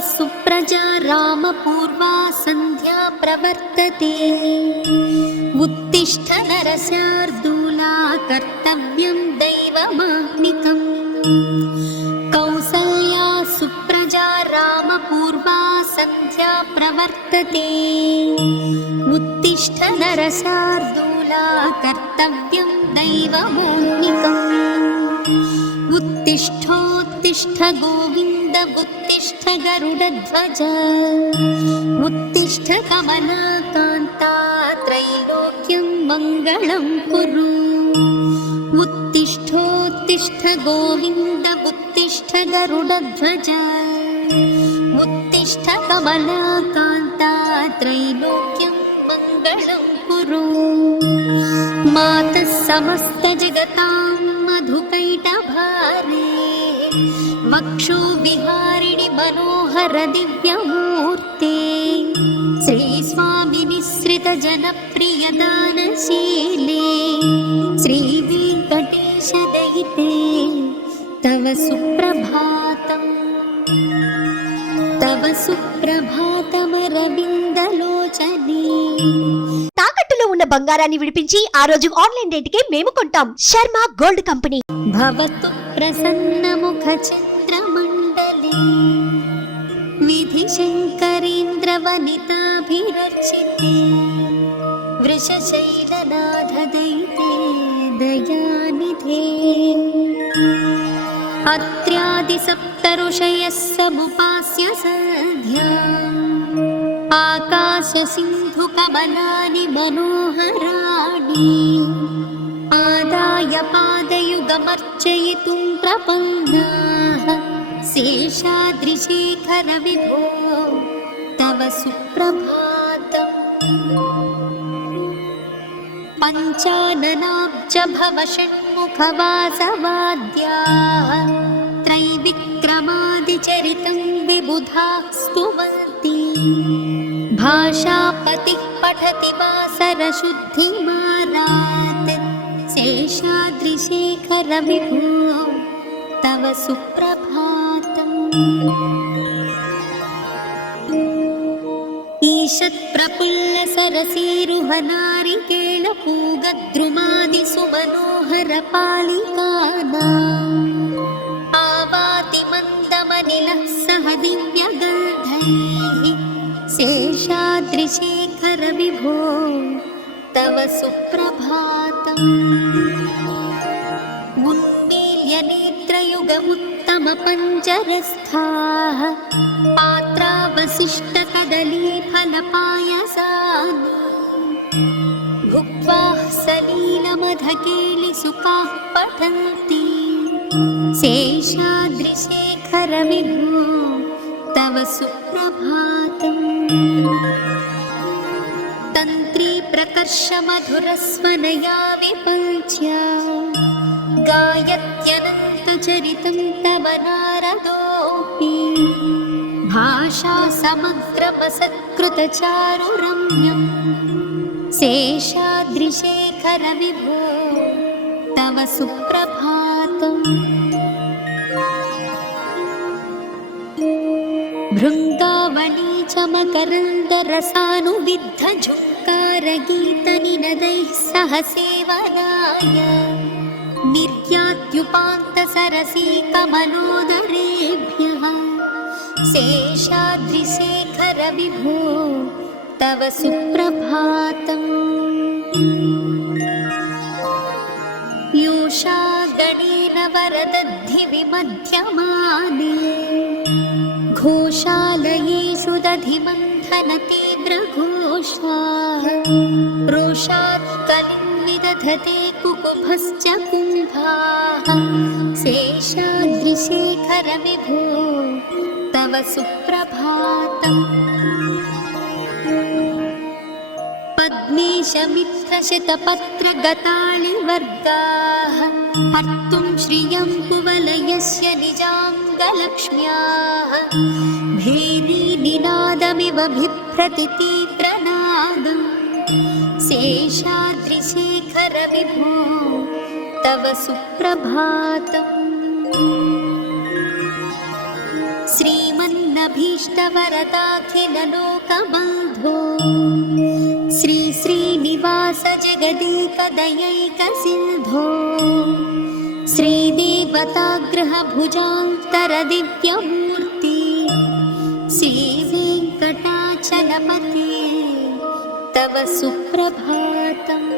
सुप्रजा रामपूर्वा सन्ध्या प्रवर्तते। उत्तिष्ठ नरशार्दूला कर्तव्यं दैवमाह्निकम्। कौसल्या सुप्रजा रामपूर्वा सन्ध्या प्रवर्तते। उत्तिष्ठ नरशार्दूला कर्तव्यं दैवमाह्निकम्। उत्तिष्ठोत्तिष्ठ गोविन्द उत्तिष्ठ गरुडध्वज। उत्तिष्ठ कमलाकान्ता त्रैलोक्यं मङ्गलं कुरु। उत्तिष्ठोत्तिष्ठ गोविन्द उत्तिष्ठ गरुडध्वज। उत्तिष्ठ कमलाकान्ता त्रैलोक्यं मङ्गलं कुरु। मातः समस्तजगतां मधुकैटभारे। वक्षोविहारिणि मनोहर दिव्यमूर्ते। श्रीस्वामिनिःसृतजनप्रियदानशीले। श्रीवेङ्कटेशदयिते तव सुप्रभातम्। तव సుప్రభాతమరవిందలోచనే. తాకట్టులో ఉన్న బంగారాన్ని విడిపించి ఆ రోజు ఆన్లైన్ రేటుకే మేము కొంటాం. Sharma gold company. భవతు ప్రసన్నముఖ చంద్రమండలే. విధి శంకరేంద్ర వనితాభిరచితే. వృషశైలనాథ దైతే దయానిధే. అత్ర్యాది సప్తఋషయः సముపాస్య సధ్యా. ఆకాశ సింధు కమలాని మనోహరాణి. ఆదాయ పాదయుగమర్చయితుం ప్రపన్నాః. శేషాద్రిశేఖర విభో తవ సుప్రభాతం. పంచాననాబ్జ భవ షణ్ముఖ వాసవాద్యాః. त्रैविक्रमादिचरितं विबुधाः स्तुवन्ति. भाषापतिः पठति वासरशुद्धिमारात्. शेषाद्रिशेखर विभो तव सुप्रभातम्. ईषत्प्रफुल्लसरसीरुहनारिकेलपूगद्रुमादिसुमनोहरपालिकानाम्. आवाति मन्दमनिलः सह दिव्यगन्धैः. शेषाद्रिशेखर विभो तव सुप्रभातम्. उन्मील्य नेत्रयुगमुत्तमपञ्जरस्थाः. पात्रावशिष्टकदलीफलपायसानि. भुक्त्वा सलीलमधकेलिसुखाः पठन्ति. शेषाद्रिशेखर विभो तव सुप्रभातम्. तन्त्री प्रकर्ष मधुरस्वनया विपञ्च्या. गायत्यनन्तचरितं तव नारदोऽपि. भाषा समग्रमसत्कृतचारुरम्यम्. शेषाद्रिशेखर विभो तव सुप्रभातम्. भृङ्गावली च मकरन्दरसानुविद्ध झुङ्कारगीतनिनदैः सह सेवनाय. निर्यात्युपान्तसरसीकमनोदरेभ्यः. शेषाद्रिशेखर विभो तव सुप्रभातम्. योषा गणेन वरदद्धि विमध्यमाने. घोषालयेषु दधिमन्थन तीव्रघोषाः. रोषात् कलिं विदधते कुकुभश्च कुम्भाः. शेषाद्रिशेखर विभो तव सुप्रभातम्. पद्मेशमित्रशतपत्रगतालिवर्गाः. हर्तुं श्रियं कुवलयस्य निजाङ्गलक्ष्म्याः. भेरीनिनादमिव बिभ्रति तीव्रनादम्. शेषाद्रिशेखर विभो तव सुप्रभातम्. श्रीमन्नारायण सुरभीष्टवरदाखिललोकबन्धो श्री श्रीनिवास जगदेकदयैकसिन्धो श्रीदेवताग्रहभुजान्तरदिव्यमूर्ति श्रीवेङ्कटाचलपते तव सुप्रभातम्।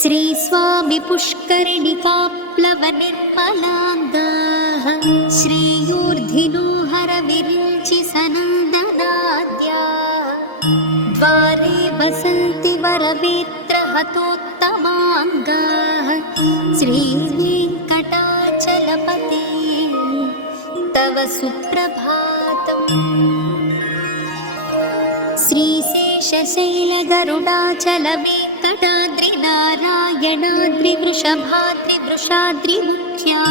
श्री स्वामी पुष्करिणिकाप्लवनिर्मलाङ्गाः श्रीयूर्धिनो हरविरिञ्चि सनन्दनाद्याः द्वारे वसन्ति वरवेत्रहतोत्तमाङ्गाः श्रीवेङ्कटाचलपते तव सुप्रभातम्। श्रीशैलशैलगरुडाचलवेङ्कटाद्रिनारायणाद्रिवृषभाद्रिवृषाद्रिमुख्या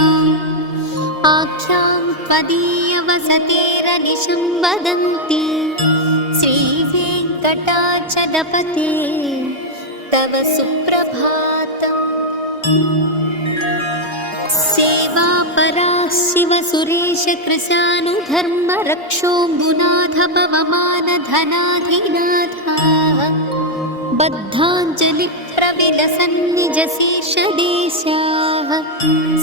आख्यां त्वदीयवसतेरनिशं वदन्ति श्रीवेङ्कटाचलपते तव सुप्रभातम्। सेवापरा शिवसुरेश कृशानुधर्मरक्षोऽम्बुनाथ पवमानधनाधिनाथाः बद्धाञ्जलिप्रविलसन्निजशीर्षदेशाः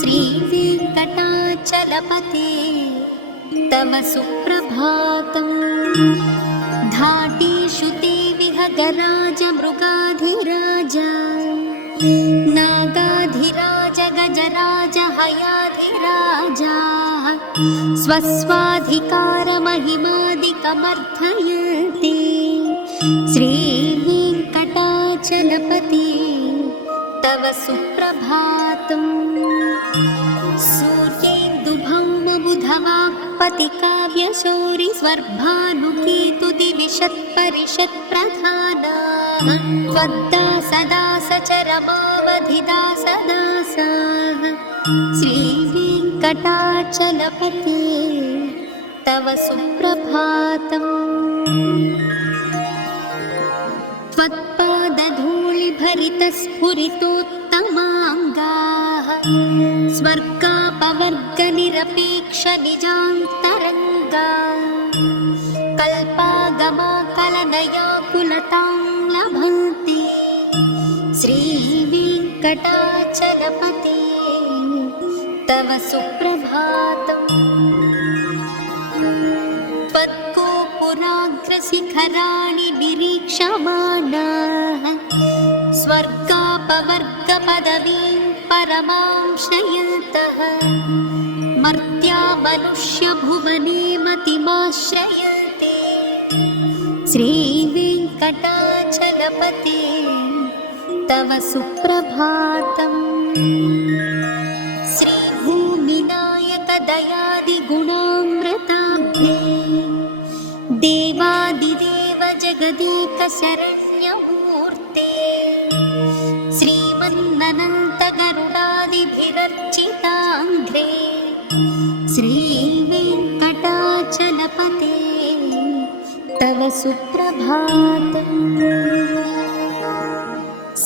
श्रीवेङ्कटाचलपते तव सुप्रभातम्। धाटेषु ते विहगराज मृगाधिराज नागाधिराज गजराज हयाधिराजाः स्वस्वाधिकारमहिमादिकमर्थयन्ति श्रीवेङ्कटाचलपते तव सुप्रभातम्। सूर्येन्दुभौमबुधवाक्पतिकाव्यशौरि स्वर्भानुकेतुदिविशत्परिषत्प्रधानाः त्वद्दासदासचरमावधिदासदासाः श्रीवेङ्कटाचलपते तव सुप्रभातम्। त्वत्पादधूलिभरितस्फुरितोत्तमाङ्गाः स्वर्गापवर्गनिरपेक्षनिजान्तरङ्गा कल्पागमाकलनयाकुलतां लभन्ते श्रीवेङ्कटाचलपते तव सुप्रभातम्। त्वत्कोपुराग्रशिखराणि निरीक्षमाणाः स्वर्गापवर्गपदवीं परमां शयन्तः मर्त्या मनुष्यभुवने मतिमाश्रयन्ते श्रीवेङ्कटाचलपते तव सुप्रभातम्। श्रीभूमिनायकदयादिगुणामृताब्धे देवादिदेव जगदेकशरण्यमूर्ते श्रीमन्ननन्तगरुडादिभिरर्चिताङ्घ्रे श्रीवेङ्कटाचलपते तव सुप्रभातम्।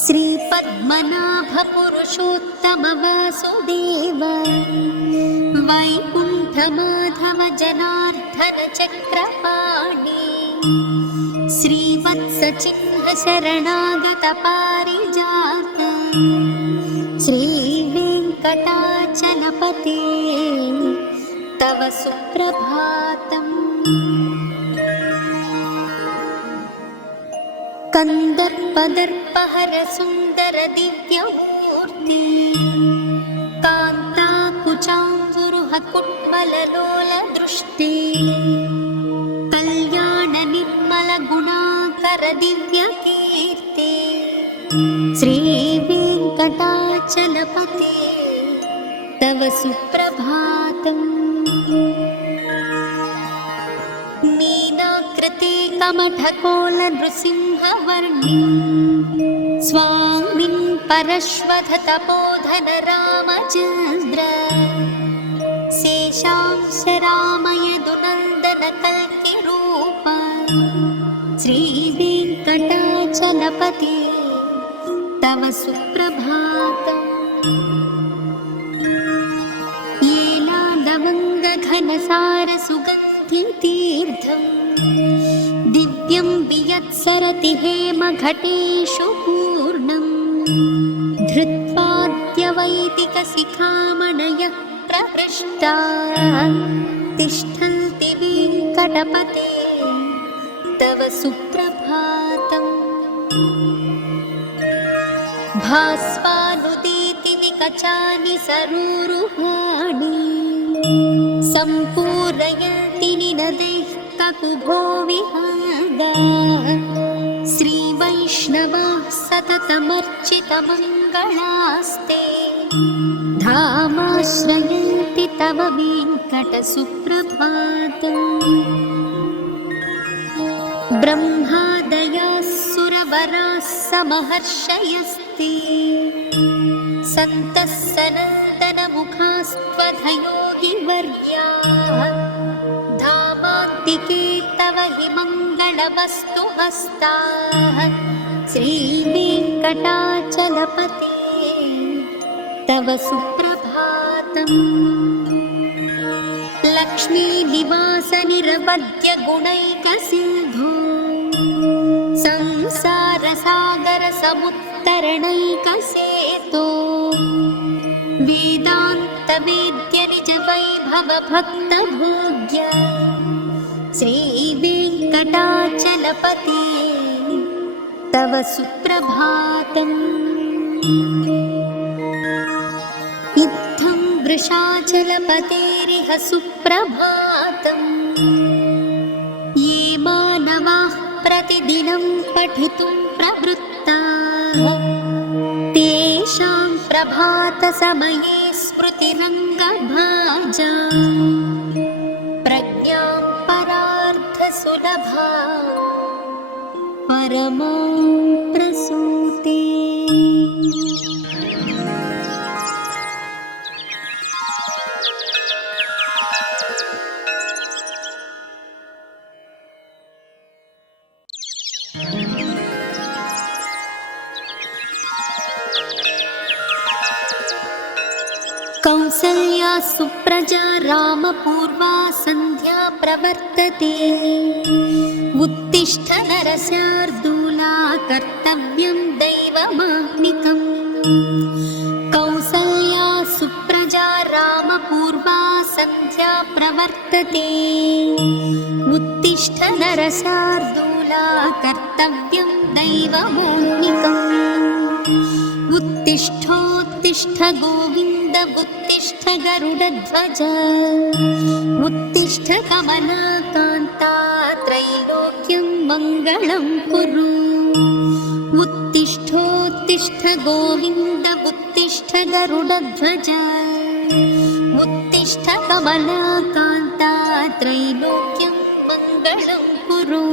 श्रीपद्मनाभपुरुषोत्तमवासुदेव वैकुण्ठमाधव जनार्दन चक्रपाणि श्रीवत्सचिह्न शरणागत पारिजात श्रीवेङ्कटाचलपते तव सुप्रभातम्। कन्दर्पदर्पहर सुन्दर दिव्यमूर्ति कान्ताकुचाम्बुरुह कुट्मललोल दृष्टि कल्याण निर्मल गुणाकर दिव्यकीर्ति श्रीवेङ्कटाचलपते तव सुप्रभातम्। मीनाकृते कमठकोल नृसिंहवर्णिं स्वामिन् परश्वथ तपोधन रामचन्द्र शेषांश रामयदुनन्दन कल्किरूप श्रीवेङ्कटाचलपते तव सुप्रभातम्। येना घनसारसुगन्धितीर्थं दिव्यं वियत्सरति हेमघटेषु पूर्णं धृत्वाद्यवैदिकशिखामणयः प्रहृष्टाः तिष्ठन्ति वेङ्कटपते तव सुप्रभातम्। भास्वानुदीति निकचानि सरूरुहाणि सम्पूरयन्ति निनदैः ककुभो विहागाः श्रीवैष्णवाः सततमर्चितमङ्गलास्ते धामाश्रयन्ति तव वेङ्कटसुप्रभातम्। ब्रह्मादयः सुरवराः समहर्षयस्ते सन्तः सनन्दनमुखास्त्वधयोगिवर्याः धामान्तिके तव हि मङ्गलवस्तु हस्ताः श्रीवेङ्कटाचलपते तव सुप्रभातम्। लक्ष्मीनिवासनिरवद्य गुणैकसिन्धो संसारसागरसमुत्तरणैकसेतो वेदान्तवेद्यनिजवैभवभक्तभोग्य श्रीवेङ्कटाचलपते तव सुप्रभातम्। इत्थं वृषाचलपतेरिह सुप्रभातम्। ये मानवाः प्रतिदिनं पठितुं प्रवृत्ताः तेषां प्रभातसमये स्मृतिरङ्गभाजा प्रज्ञां परार्थसुलभा परमां प्रसूते। कौसल्या सुप्रजा रामपूर्वा सन्ध्या प्रवर्तते उत्तिष्ठ नरशार्दूला कर्तव्यं दैवमाह्निकम्। कौसल्या सुप्रजा रामपूर्वा सन्ध्या प्रवर्तते उत्तिष्ठ नरशार्दूला कर्तव्यं दैवमाह्निकम्। उत्तिष्ठोत्तिष्ठ गोविन्द उत्तिष्ठ गरुडध्वज उत्तिष्ठ कमलाकान्ता त्रैलोक्यं मङ्गलं कुरु। उत्तिष्ठोत्तिष्ठ गोविन्द उत्तिष्ठ गरुडध्वज उत्तिष्ठ कमलाकान्ता त्रैलोक्यं मङ्गलं कुरु।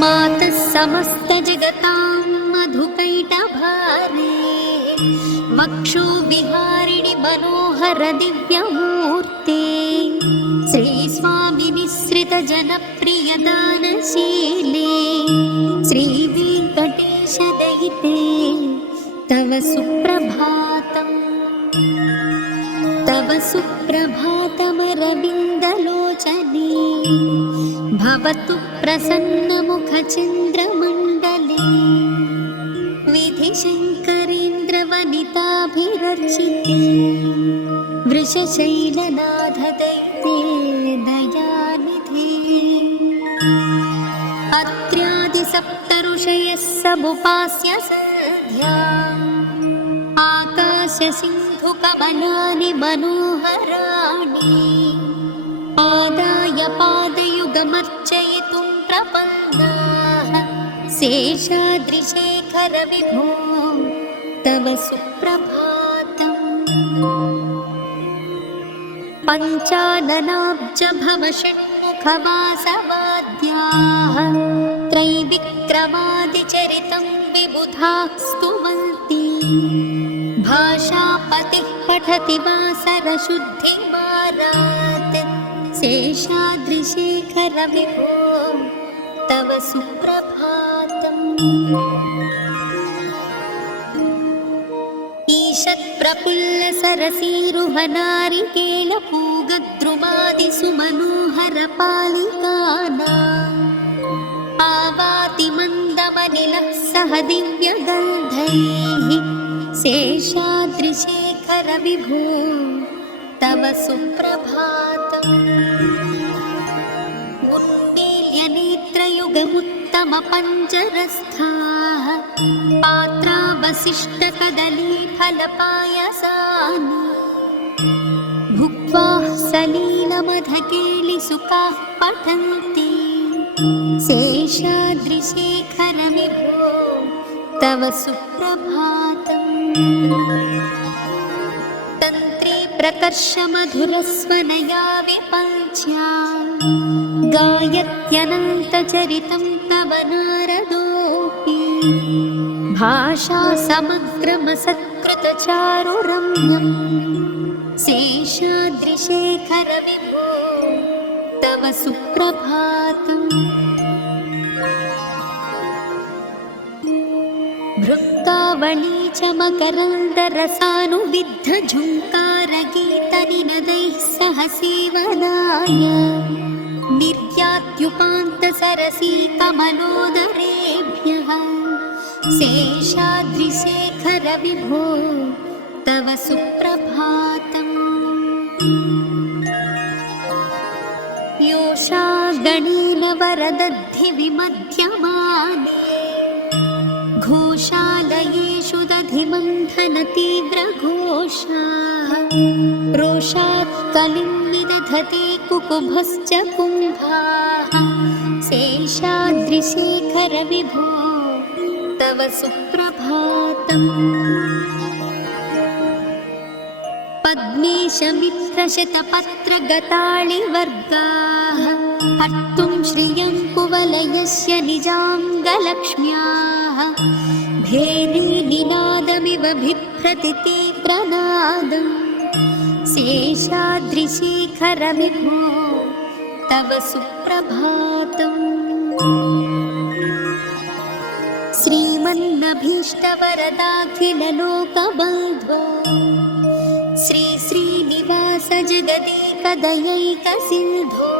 मातः समस्तजगतां मधुकैटभारे वक्षोविहारिणि मनोहर दिव्यमूर्ते श्रीस्वामिनिःसृतजनप्रियदानशीले श्रीवेङ्कटेश दयिते तव सुप्रभातम्। तव सुप्रभातमरविन्दलोचने भवतु प्रसन्नमुखचन्द्रमण्डले विधिशङ्करेन्द्रवनिताभिरर्चिते वृषशैलनाथदैत्ये दयानिधे। अत्र्यादिसप्तऋषयः समुपास्य सन्ध्या आकाशसिन्धुकमलानि मनोहराणि आदाय पादयुगमर्चयितुं प्रपन्नाः शेषाद्रिशेखर विभो तव सुप्रभातम्। पञ्चाननाब्ज भव षण्मुखवासवाद्याः त्रैविक्रमादिचरितं विबुधाः स्तुवन्ति भाषापतिः पठति वासरशुद्धिमारात् शेषाद्रिशेखर विभो तव सुप्रभातम्। ईषत्प्रफुल्लसरसीरुहनारिकेलपूगैः योगद्रुमादिषु मनोहरपालिकानाम् आवाति मन्दमनिलः सह दिव्यगन्धैः शेषाद्रिशेखर विभो तव सुप्रभातम् उन्मील्य नेत्रयुगमुत्तमपञ्जरस्थाः पात्रावशिष्टकदलीफलपायसानि भुक्त्वा सलीलमधकेलिसुखाः पठन्ति शेषाद्रिशेखर विभो तव सुप्रभातम् तन्त्रे प्रकर्षमधुरस्वनया विपञ्च्या गायत्यनन्तचरितं तव नारदोऽपि भाषा समग्रमसत्कृतचारुरम्यम् शेषाद्रिशेखर विभो तव सुप्रभातम् भृङ्गावळी च मकरन्दरसानुविद्धझुङ्कारगीतनिनदैः सह सेवनाय निर्यात्युपान्तसरसीकमलोदरेभ्यः शेषाद्रिशेखर विभो तव सुप्रभातम् योषा गणेन वरदद्धि विमध्यमाने घोषालयेषु दधिमन्थनतीव्रघोषाः रोषात् कलिं निदधते कुकुभश्च कुम्भाः शेषाद्रिशेखर विभो तव सुप्रभातम् पद्मेशमित्रशतपत्रगताळिवर्गाः हर्तुं श्रियं कुवलयस्य निजाङ्गलक्ष्म्याः भेदे निनादमिव बिभ्रति ते प्रनादम् शेषाद्रिशेखर विभो तव सुप्रभातम् श्रीमन्नभीष्टवरदाखिललोकबन्धो श्री श्रीनिवास जगदेकदयैकसिन्धो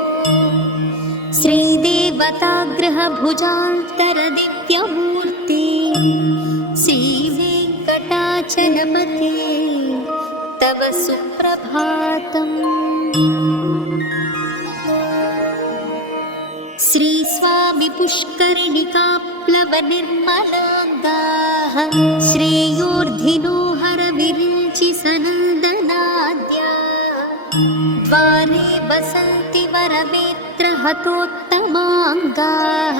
श्रीदेवताग्रहभुजान्तरदिव्यमूर्ते श्रीवेङ्कटाचलपते तव सुप्रभातम् श्रीस्वामि पुष्करिणिकाप्लवनिर्मलाङ्गाः श्रेयोर्धिनो हरविरिञ्चि सनन्दनाद्याः द्वारे वसन्ति वरवेत्रहतोत्तमाङ्गाः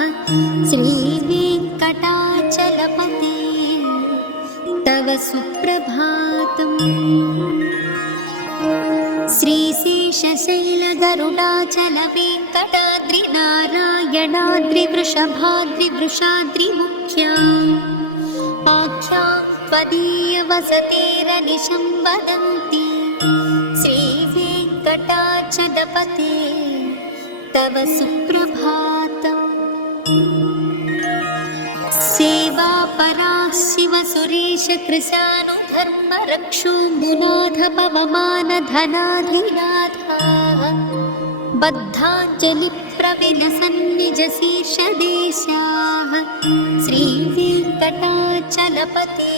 श्रीवेङ्कटाचलपते तव सुप्रभातम् श्रीशैलशैलगरुडाचलवेङ्कटाद्रिनारायणाद्रिवृषभाद्रिवृषाद्रिमुख्या आख्यां त्वदीयवसतेरनिशं वदन्ति श्रीवेङ्कटाचलपते तव सुप्रभातम् सेवापराः शिवसुरेशकृशानुधर्मरक्षो मुनाथ पवमानधनाधिनाथाः बद्धाञ्जलिप्रविलसन्निजशीर्षदेशाः श्रीवेङ्कटाचलपते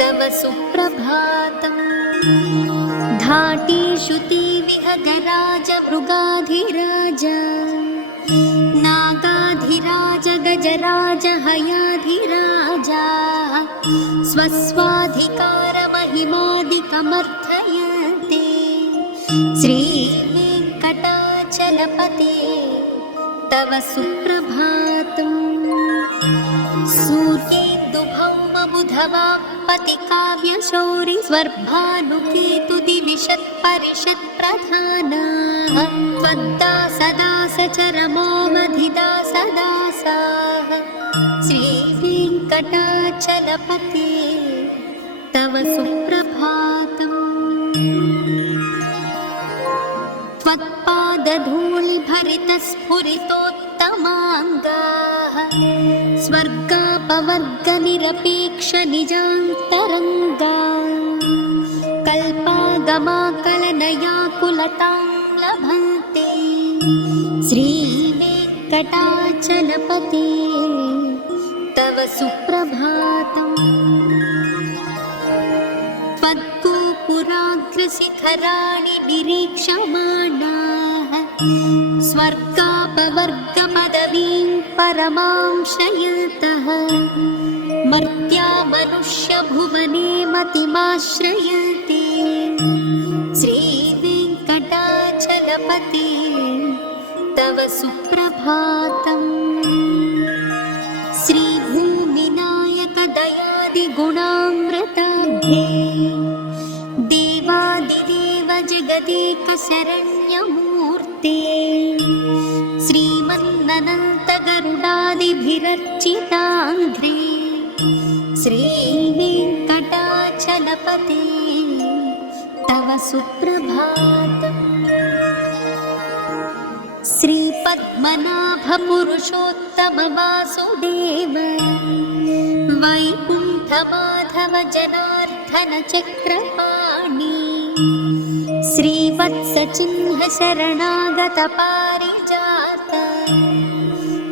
तव सुप्रभातम् धाटीषु ते विहगराजमृगाधिराज नागाधिराज गजराज हयाधिराजाः स्वस्वाधिकारमहिमादिकमर्थयन्ते श्रीवेङ्कटाचलपते तव सुप्रभातम् सूर्येन्दुभौमबुधवाक्पतिकाव्यशौरि स्वर्भानुकेतुदिविशत्परिषत्प्रधानाः त्वद्दासदासचरमोमधिदासदासाः श्रीवेङ्कटाचलपते तव सुप्रभातम् त्वत्पादधूलिभरितस्फुरितोत्तमाङ्गाः स्वर्गापवर्गनिरपेक्षनिजान्तरङ्गा कल्पाग आगमाकलनया कुलतां लभन्ते श्रीवेङ्कटाचलपते तव सुप्रभातम्। त्वद्गोपुराग्रशिखराणि निरीक्षमाणाः स्वर्गापवर्गपदवीं परमां शयन्तः मर्त्या मनुष्यभुवने मतिमाश्रयन्ते श्रीवेङ्कटाचलपते तव सुप्रभातम्। श्रीभूमिनायकदयादिगुणामृताब्धे देवादिदेव जगदेकशरण्यमूर्ते श्रीमन्ननन्तगरुडादिभिरर्चिताङ्घ्रे श्रीवेङ्कटाचलपते तव सुप्रभातम्। श्रीपद्मनाभपुरुषोत्तम वासुदेव वैकुण्ठमाधव जनार्दन चक्रपाणि श्रीवत्सचिह्न शरणागत पारिजात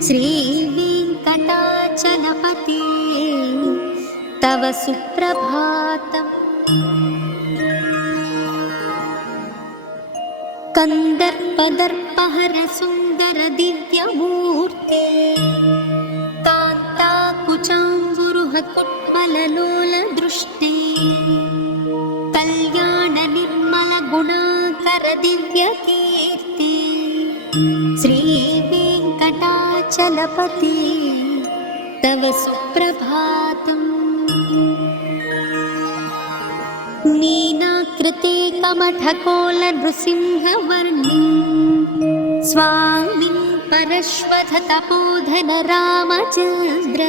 श्रीवेङ्कटाचलपते तव सुप्रभातम्। कन्दर्पदर्पहर सुन्दर दिव्यमूर्ते कान्ताकुचाम्बुरुह कुट्मललोल दृष्टे कल्याण निर्मल गुणाकर दिव्यकीर्ते श्रीवेङ्कटाचलपते तव सुप्रभातम्। नीनाकृते कमठकोल नृसिंहवर्णि स्वामिन् परश्वथ तपोधन रामचन्द्र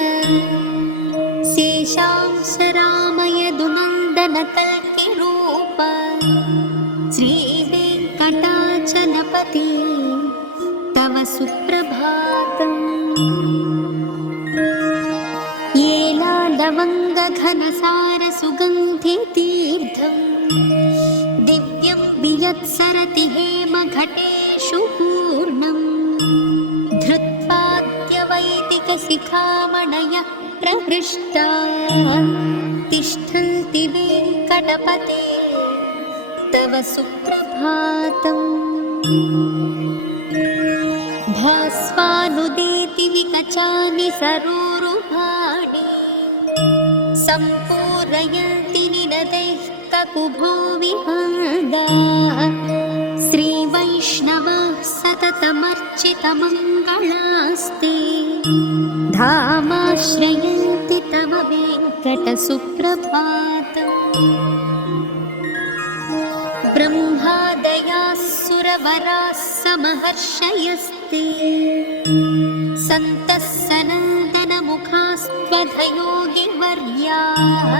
शेषांश रामयदुनन्दन कल्किरूप श्रीवेङ्कटाचलपते तव सुप्रभातम्। लवङ्गघनसार सुगन्धितीर्थम् दिव्यं वियत्सरति हेमघटेषु पूर्णम् धृत्वाद्यवैदिकशिखामणयः प्रहृष्टाः तिष्ठन्ति वेङ्कटपते तव सुप्रभातम्। भास्वानुदेति विकचानि सरोरुहाणि सम्पूरयन्ति निनदैः ककुभो विहङ्गाः श्रीवैष्णवाः सततमर्चितमङ्गलास्ते धामाश्रयन्ति तव वेङ्कटसुप्रभातम्। ब्रह्मादयाः सुरवराः समहर्षयस्ते सन्तः सनन्दनमुखास्त्वधयोगिवर्याः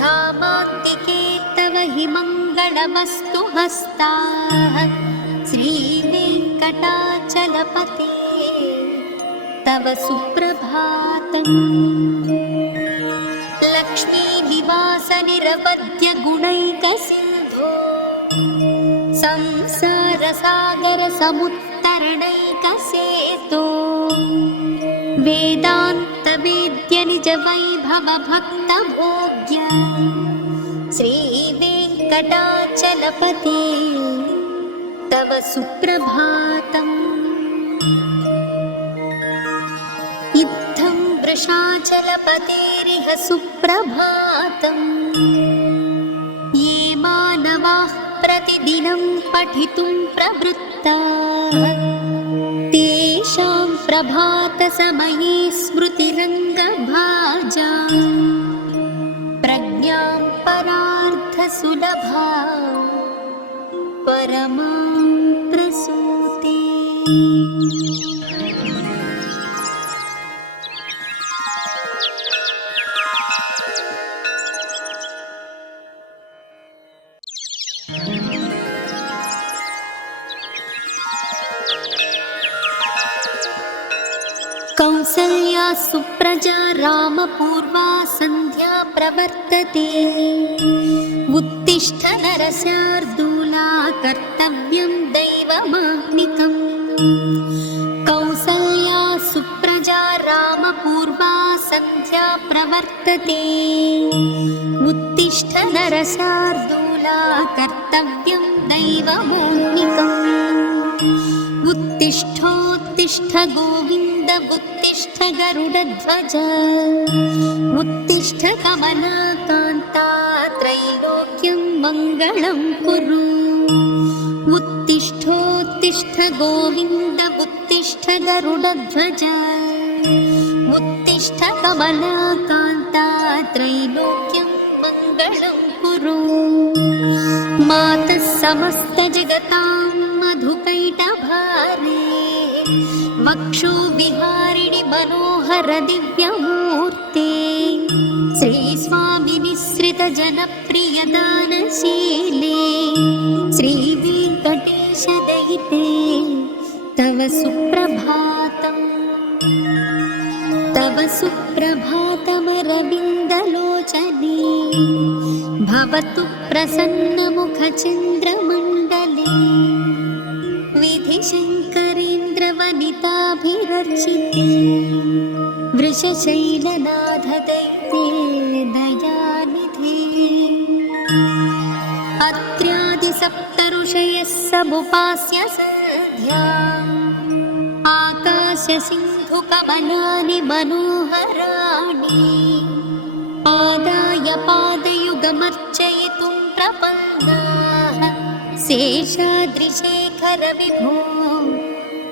धामान्तिके तव हि मङ्गलमस्तु हस्ताः श्रीवेङ्कटाचलपते तव सुप्रभातम्। लक्ष्मीनिवास निरवद्य गुणैकसिन्धो संसारसागर समुत्तरणैकसेतो वेदान्त वेद्य निज वैभव भक्त भोग्य श्रीवेङ्कटाचलपते तव सुप्रभातम्। इत्थं वृषाचलपतेरिह सुप्रभातम्। ये मानवाः प्रतिदिनं पठितुं प्रवृत्ताः तेषां प्रभातसमये स्मृतिरङ्गभाजा प्रज्ञां परार्थसुलभा परमां प्रसूते। कौसल्या सुप्रजा रामपूर्वा सन्ध्या प्रवर्तते उत्ति उत्तिष्ठ नरशार्दूला कर्तव्यं दैवमाह्निकम् कौसल्या सुप्रजा रामपूर्वा सन्ध्या प्रवर्तते उत्तिष्ठ नरशार्दूला कर्तव्यं दैवमाह्निकम् उत्तिष्ठोत्तिष्ठ गोविन्द उत्तिष्ठ गरुडध्वज उत्तिष्ठ कमलाकान्ता त्रैलोक्यं मङ्गलं कुरु उत्तिष्ठोत्तिष्ठ गोविन्द उत्तिष्ठ गरुडध्वज उत्तिष्ठ कमलाकान्ता त्रैलोक्यं मङ्गलं कुरु मातः समस्तजगतां मधुकैटभारे वक्षोविहारिणि मनोहर दिव्यमूर्ते श्रीस्वामिनिसृतजनप्रियदानशीले श्रीवेङ्कटेशदयिते तव सुप्रभातमरविन्दलोचने भवतु प्रसन्नमुखचन्द्रमण्डले विधिशङ्करेन्द्रवनिताभिरर्चिते वृषशैलनाथदैत्ये दयानिधे अत्र्यादिसप्तऋषयः समुपास्य सन्ध्या आकाशसिन्धुकमलानि मनोहराणि आदाय पादयुगमर्चयितुं प्रपन्नाः शेषाद्रिशेखर विभो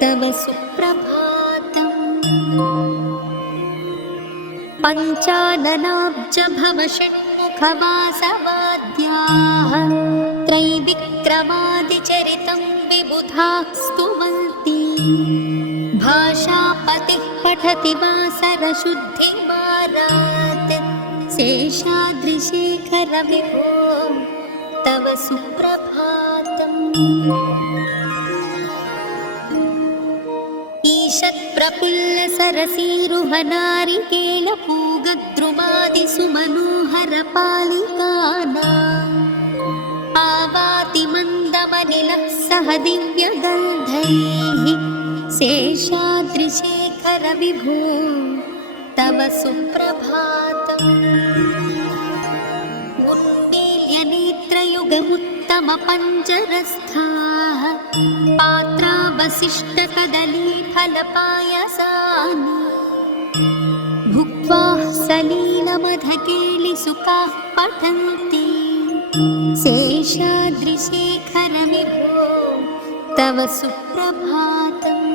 तव सुप्रभातम् पञ्चाननाब्ज भव षण्मुखवासवाद्याः त्रैविक्रमादिचरितं विबुधाः स्तुवन्ति भाषापतिः पठति वासरशुद्धिमारात् शेषाद्रिशेखर विभो तव सुप्रभातम् ईषत्प्रफुल्लसरसीरुहनारिकेलपूगद्रुमादिसुमनोहरपालिकानाम् आवाति मन्दमनिलः सह दिव्यगन्धैः शेषाद्रिशेखर विभो तव सुप्रभातम् उन्मील्यनेत्रयुगमुत्तमपञ्जरस्थाः पात्रावशिष्टकदलीफलपायसानि भुक्त्वा सलीलमधकेलिसुखाः पठन्ति शेषाद्रिशेखर विभो तव सुप्रभातम्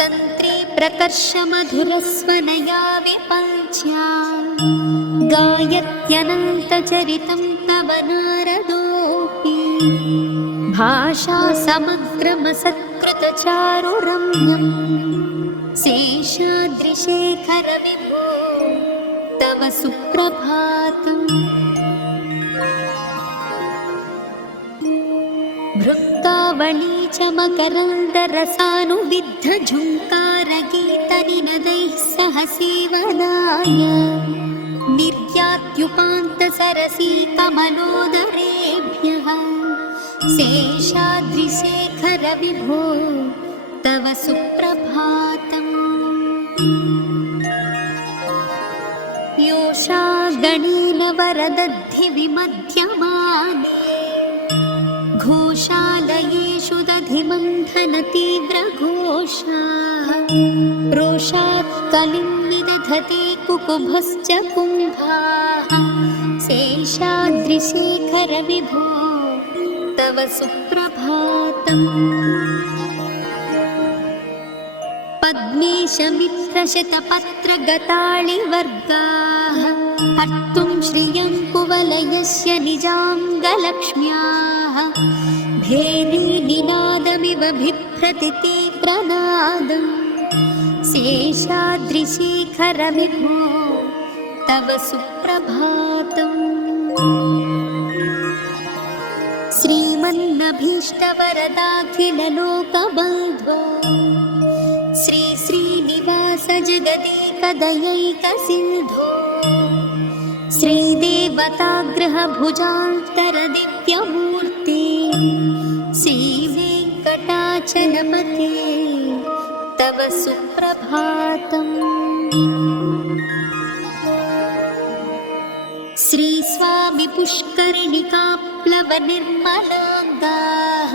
तन्त्री प्रकर्षमधुरस्वनया विपञ्च्या गायत्यनन्तचरितं तव नारदोऽपि भाषा समग्रमसत्कृतचारुरम्यं शेषाद्रिशेखर विभो तव सुप्रभातम् भृङ्गावळी च मकरन्दरसानुविद्धझुङ्कारगीतनिनदैः सह सेवनाय निर्यात्युपान्तसरसी कमलोदरेभ्यः शेषाद्रिशेखर विभो तव सुप्रभातम् योषा गणेन वरदद्धि विमध्यमाने घोषालयेषु दधिमन्थनतीव्रघोषाः रोषात् कलिं निदधते कुकुभश्च कुम्भाः शेषाद्रिशेखर विभो तव सुप्रभातम् पद्मेशमित्रशतपत्रगताळिवर्गाः हर्तुं श्रियं कुवलयस्य निजाङ्गलक्ष्म्याः भेदी निनादमिव बिभ्रति ते प्रनादम् शेषाद्रिशेखर विभो तव सुप्रभातम् श्रीमन्नभीष्टवरदाखिललोकबन्धो श्री श्रीनिवास जगदेकदयैकसिन्धो श्रीदेवताग्रहभुजान्तरदिव्यमूर्ते श्रीवेङ्कटाचलपते तव सुप्रभातम्। श्रीस्वामि पुष्करिणिकाप्लवनिर्मलाङ्गाः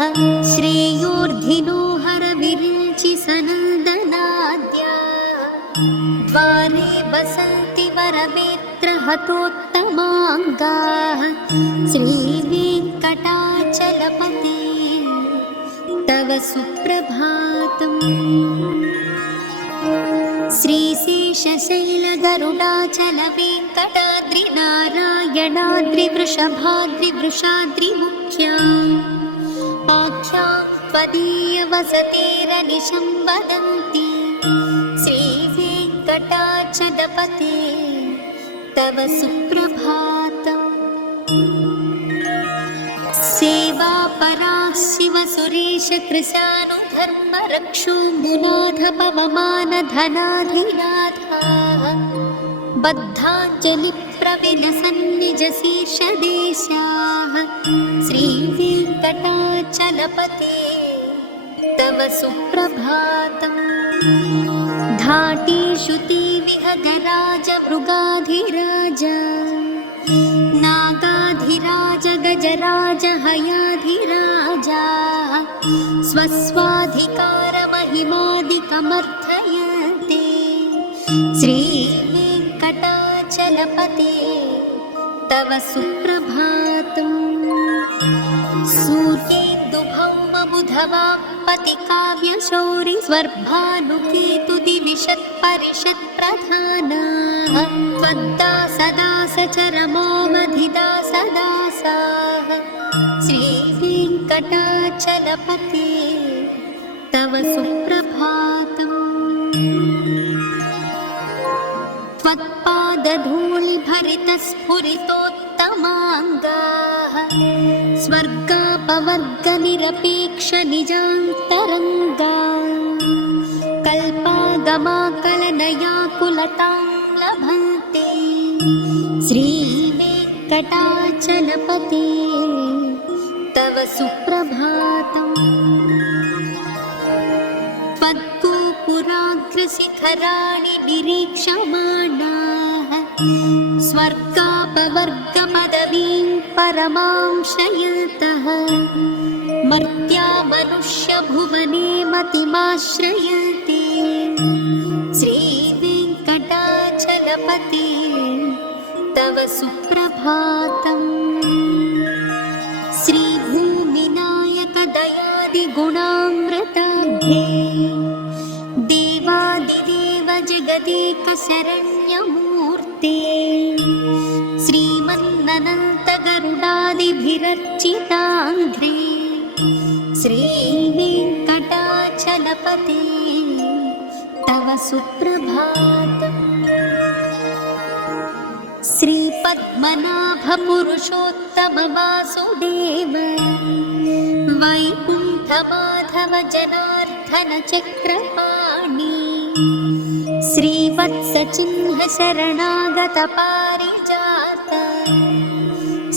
श्रेयोर्धिनो हरविरिञ्चि सनन्दनाद्याः द्वारे वसन्ति वरवेत्रहतोत्तमाङ्गाः श्रीवेङ्कटाचलपते तव सुप्रभातम्। श्रीशैलगरुडाचलवेङ्कटाद्रिनारायणाद्रिवृषभाद्रिवृषाद्रिमुख्या आख्यां त्वदीयवसतेरनिशं वदन्ति श्रीवेङ्कटाचलपते तव सुप्रभातम्। सेवापरा शिवसुरेशकृशानुधर्मरक्षोऽम्बुनाथ पवमानधनाधिनाथाः बद्धाञ्जलिप्रविलसन्निजशीर्षदेशाः श्रीवेङ्कटाचलपते तव सुप्रभातम्। धाटेषु ते विहगराज मृगाधिराज नागाधिराज गजराज हयाधिराजाः स्वस्वाधिकारमहिमादिकमर्थयन्ते श्रीवेङ्कटाचलपते तव सुप्रभातम्। सूर्येन्दुभौमबुधवाक्पतिकाव्यशौरि स्वर्भानुकेतुदिविषत्परिषत्प्रधानाः त्वद्दासदासचरमोमधिदासदासाः श्रीवेङ्कटाचलपते तव सुप्रभातम्। त्वत्पादधूलिभरितस्फुरितोत्तमाङ्गाः स्वर्गापवर्गनिरपेक्षनिजान्तरङ्गा कल्पागमाकलनयाकुलतां लभन्ते श्रीवेङ्कटाचलपते तव सुप्रभातम्। त्वद्गोपुराग्रशिखराणि निरीक्षमाणाः स्वर्गापवर्गपदवीं परमां शयन्तः मर्त्या मनुष्यभुवने मतिमाश्रयन्ते श्रीवेङ्कटाचलपते तव सुप्रभातम्। श्रीभूमिनायकदयादिगुणामृताब्धे देवादिदेव जगदेकशरण्यमूर्ते श्रीमन्ननन्तगरुडादिभिरर्चिताङ्घ्रे श्रीवेङ्कटाचलपते तव सुप्रभातम्। श्रीपद्मनाभपुरुषोत्तमवासुदेव वैकुण्ठमाधव जनार्दन चक्रपाणि श्रीवत्सचिह्न शरणागत पारिजात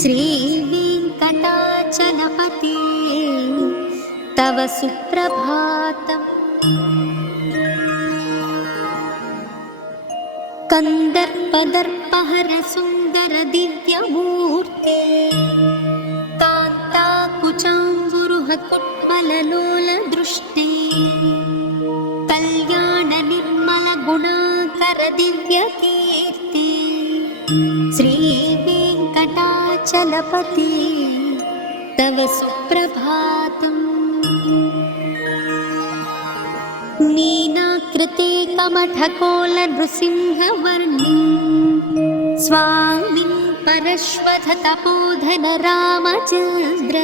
श्रीवेङ्कटाचलपते तव सुप्रभातम्। कन्दर्पदर्पहर सुन्दर दिव्यमूर्ते कान्ताकुचाम्बुरुह कुट्मललोल दृष्टे कल्याण निर्मल गुणाकर दिव्यकीर्ते श्रीवेङ्कटाचलपते तव सुप्रभातम्। नीनाकृते कमठकोल नृसिंहवर्णि स्वामिन् परश्वथ तपोधन रामचन्द्र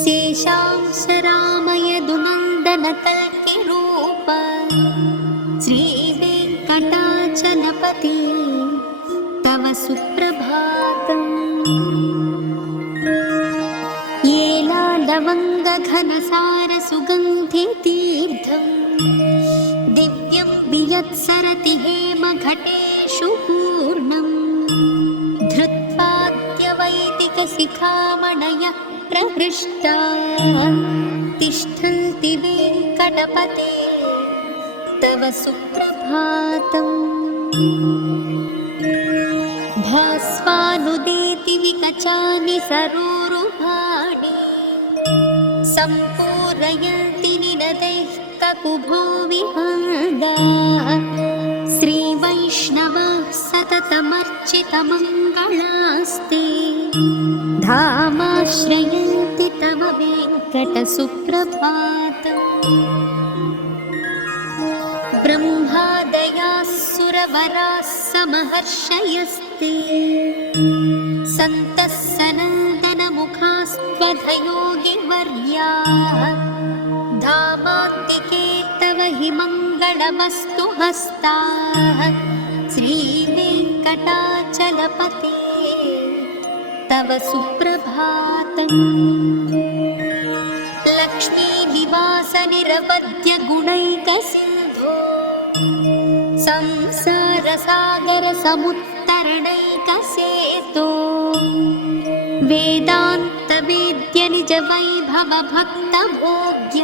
शेषांश रामय दुनन्दन कल्किरूप श्रीवेङ्कटाचलपते तव सुप्रभातम्। लवङ्गघनसार सुगन्धितीर्थम् दिव्यं वियत्सरति हेमघटेषु पूर्णम् धृत्वाद्यवैदिकशिखामणयः प्रहृष्टाः तिष्ठन्ति वेङ्कटपते तव सुप्रभातम्। भास्वानुदेति विकचानि सरोरुहाणि सम्पूरयन्ति निनदैः ककुभो विहङ्गाः। श्रीवैष्णवाः सततमर्चितमङ्गलास्ते धामाश्रयन्ति तव वेङ्कटसुप्रभातम्। ब्रह्मादयाः सुरवराः समहर्षयस्ते सन्तः सनन्दनमुखास्त्वधयोगिवर्याः। धामान्तिके तव हि मङ्गलमस्तु हस्ताः श्रीवेङ्कटाचलपते तव सुप्रभातम्। लक्ष्मीनिवासनिरवद्य गुणैकसिन्धो संसारसागरसमुत्तरणैकसेतो वेदान्तवेद्यनिजवैभवभक्तभोग्य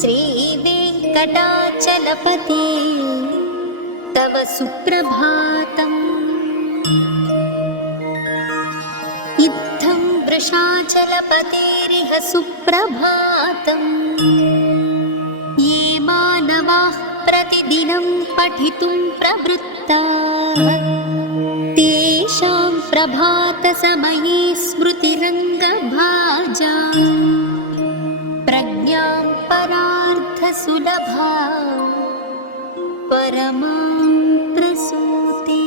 श्रीवेङ्कटाचलपते तव सुप्रभातम्। इत्थं वृषाचलपतेरिह सुप्रभातम्। ये मानवाः प्रतिदिनं पठितुं प्रवृत्ताः तेषां प्रभातसमये स्मृतिरङ्गभाजा प्रज्ञां परार्थसुलभा परमां प्रसूते।